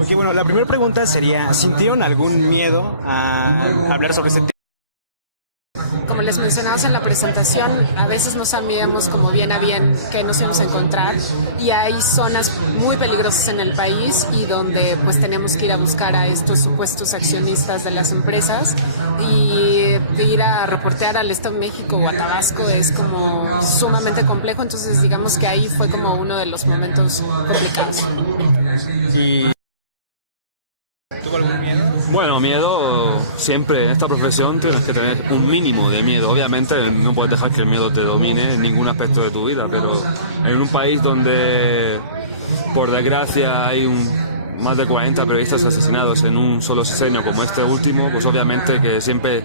Ok, bueno, la primera pregunta sería, ¿sintieron algún miedo a hablar sobre este tema? Como les mencionamos en la presentación, a veces no sabíamos como bien a bien qué nos íbamos a encontrar y hay zonas muy peligrosas en el país y donde pues teníamos que ir a buscar a estos supuestos accionistas de las empresas y ir a reportear al Estado de México o a Tabasco es como sumamente complejo, entonces digamos que ahí fue como uno de los momentos complicados. ¿Y tuvo algún miedo? Bueno, miedo siempre en esta profesión tienes que tener un mínimo de miedo. Obviamente no puedes dejar que el miedo te domine en ningún aspecto de tu vida, pero en un país donde por desgracia hay más de 40 periodistas asesinados en un solo sexenio como este último, pues obviamente que siempre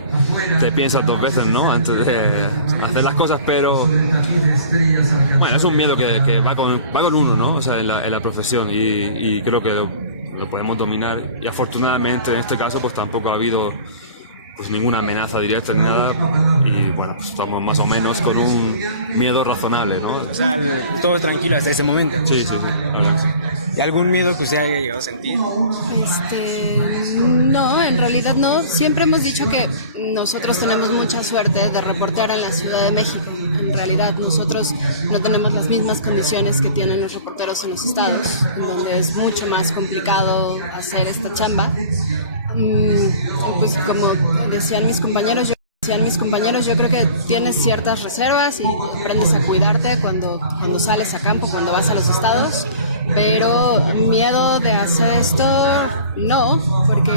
te piensas dos veces, ¿no? Antes de hacer las cosas, pero bueno, es un miedo que va con uno, ¿no? O sea, en la profesión y creo que lo podemos dominar y afortunadamente en este caso pues tampoco ha habido pues ninguna amenaza directa ni nada y bueno, pues estamos más o menos con un miedo razonable, ¿no? O sea, todo tranquilo hasta ese momento. Sí, la verdad que sí. ¿Y algún miedo que usted haya llegado a sentir? No, en realidad no. Siempre hemos dicho que nosotros tenemos mucha suerte de reportear en la Ciudad de México. En realidad nosotros no tenemos las mismas condiciones que tienen los reporteros en los estados, en donde es mucho más complicado hacer esta chamba. Pues como decían mis compañeros, yo creo que tienes ciertas reservas y aprendes a cuidarte cuando sales a campo, cuando vas a los estados. Pero miedo de hacer esto, no, porque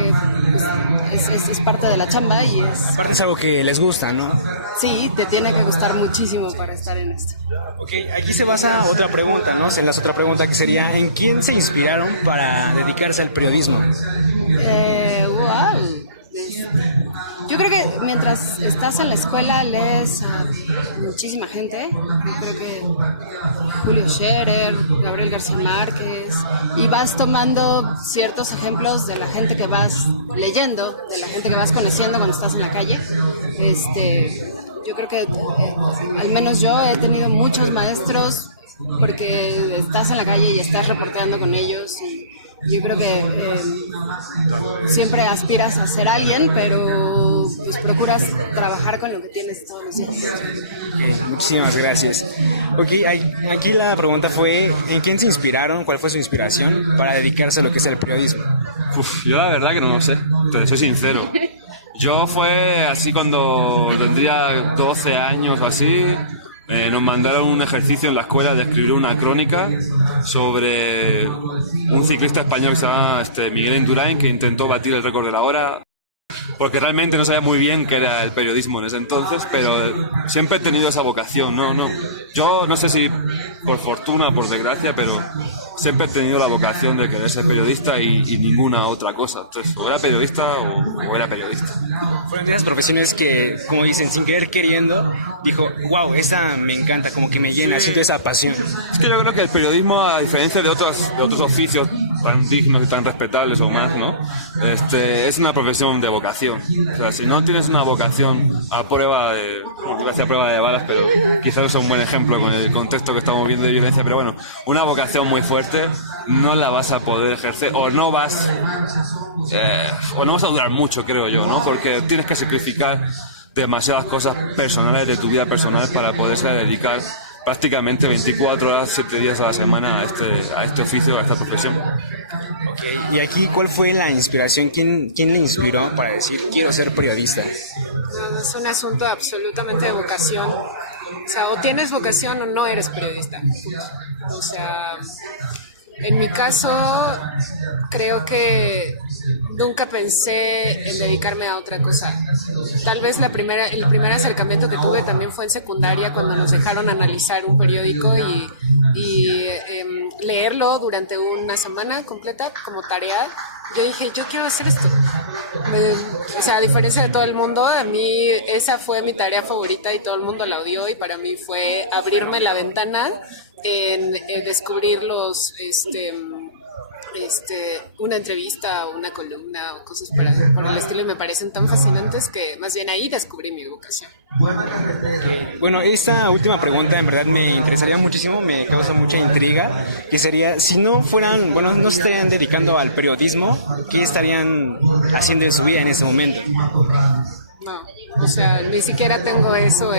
pues, es parte de la chamba y es... Aparte es algo que les gusta, ¿no? Sí, te tiene que gustar muchísimo para estar en esto. Ok, aquí se basa otra pregunta, ¿no? Se enlaza otra pregunta que sería, ¿en quién se inspiraron para dedicarse al periodismo? Wow. Yo creo que mientras estás en la escuela lees a muchísima gente. Yo creo que Julio Scherer, Gabriel García Márquez, y vas tomando ciertos ejemplos de la gente que vas leyendo, de la gente que vas conociendo cuando estás en la calle. Yo creo que al menos yo he tenido muchos maestros porque estás en la calle y estás reporteando con ellos y yo creo que siempre aspiras a ser alguien, pero pues procuras trabajar con lo que tienes todos los días. Okay, muchísimas gracias. Ok, aquí la pregunta fue, ¿en quién se inspiraron? ¿Cuál fue su inspiración para dedicarse a lo que es el periodismo? Yo la verdad que no lo sé, te soy sincero. Yo fue así cuando tendría 12 años o así. Nos mandaron un ejercicio en la escuela de escribir una crónica sobre un ciclista español que se llama Miguel Indurain, que intentó batir el récord de la hora, porque realmente no sabía muy bien qué era el periodismo en ese entonces, pero siempre he tenido esa vocación. Yo no sé si por fortuna o por desgracia, pero siempre he tenido la vocación de querer ser periodista y ninguna otra cosa. Entonces, o era periodista o era periodista. Fueron de esas profesiones que, como dicen, sin querer queriendo, dijo, wow, esa me encanta, como que me llena, siento esa pasión. Es que yo creo que el periodismo, a diferencia de otros oficios tan dignos y tan respetables o más, ¿no? Es una profesión de vocación. O sea, si no tienes una vocación a prueba de... Bueno, iba a decir a prueba de balas, pero quizás no es un buen ejemplo con el contexto que estamos viendo de violencia, pero bueno, una vocación muy fuerte no la vas a poder ejercer o no vas a durar mucho, creo yo, ¿no? Porque tienes que sacrificar demasiadas cosas personales de tu vida personal para poderse dedicar prácticamente 24 horas, 7 días a la semana a este oficio, a esta profesión. Okay. Y aquí, ¿cuál fue la inspiración? ¿Quién le inspiró para decir, quiero ser periodista? No, es un asunto absolutamente de vocación. O sea, o tienes vocación o no eres periodista. O sea, en mi caso, creo que nunca pensé en dedicarme a otra cosa. Tal vez el primer acercamiento que tuve también fue en secundaria, cuando nos dejaron analizar un periódico y leerlo durante una semana completa como tarea. Yo dije, yo quiero hacer esto. O sea, a diferencia de todo el mundo, a mí esa fue mi tarea favorita y todo el mundo la odió, y para mí fue abrirme la ventana en descubrir una entrevista o una columna o cosas por el estilo, y me parecen tan fascinantes que más bien ahí descubrí mi vocación. Bueno, esta última pregunta en verdad me interesaría muchísimo, me causa mucha intriga, que sería, si no fueran, bueno, no se estarían dedicando al periodismo, ¿qué estarían haciendo en su vida en ese momento? No, o sea, ni siquiera tengo eso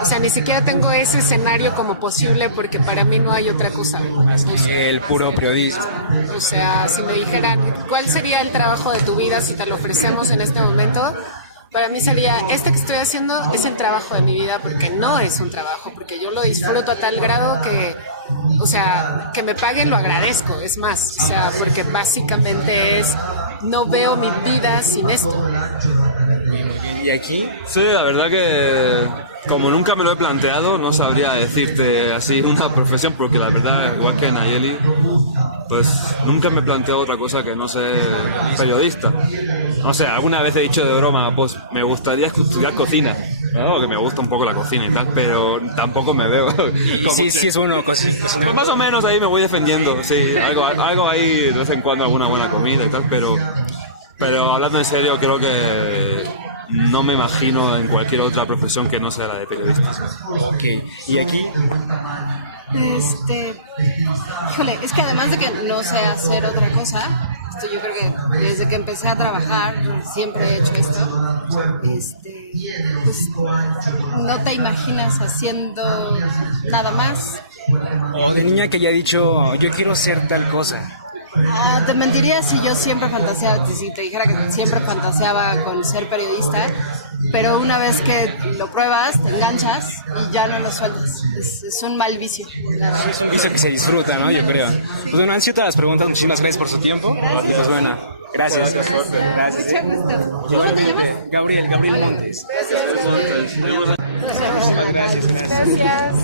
o sea, ni siquiera tengo ese escenario como posible porque para mí no hay otra cosa. O sea, El puro periodista. o sea, si me dijeran, ¿cuál sería el trabajo de tu vida si te lo ofrecemos en este momento? Para mí sería, este que estoy haciendo es el trabajo de mi vida porque no es un trabajo, porque yo lo disfruto a tal grado que, o sea, que me paguen lo agradezco, es más, o sea, porque básicamente no veo mi vida sin esto. ¿Y aquí? Sí, la verdad que como nunca me lo he planteado, no sabría decirte así una profesión, porque la verdad, igual que Nayeli, pues nunca me he planteado otra cosa que no ser periodista. No sé, alguna vez he dicho de broma, pues me gustaría estudiar cocina, ¿no? Que me gusta un poco la cocina y tal, pero tampoco me veo. Y sí es bueno cocinar. Pues más o menos ahí me voy defendiendo, sí, algo ahí de vez en cuando, alguna buena comida y tal, pero hablando en serio, creo que no me imagino en cualquier otra profesión que no sea la de periodista. Ok, ¿y aquí? Híjole, es que además de que no sé hacer otra cosa, yo creo que desde que empecé a trabajar siempre he hecho esto, pues no te imaginas haciendo nada más. O de niña que haya dicho, yo quiero ser tal cosa. Te mentiría si yo siempre fantaseaba, si te dijera que siempre fantaseaba con ser periodista, pero una vez que lo pruebas, te enganchas y ya no lo sueltas. Es un mal vicio. Es un vicio que se disfruta, ¿no? Yo creo. Pues bueno, han sido todas las preguntas. Muchísimas gracias por su tiempo. Gracias. Pues bueno, gracias. Gracias. Mucho gusto. ¿Cómo te llamas? Gabriel Montes. Gracias.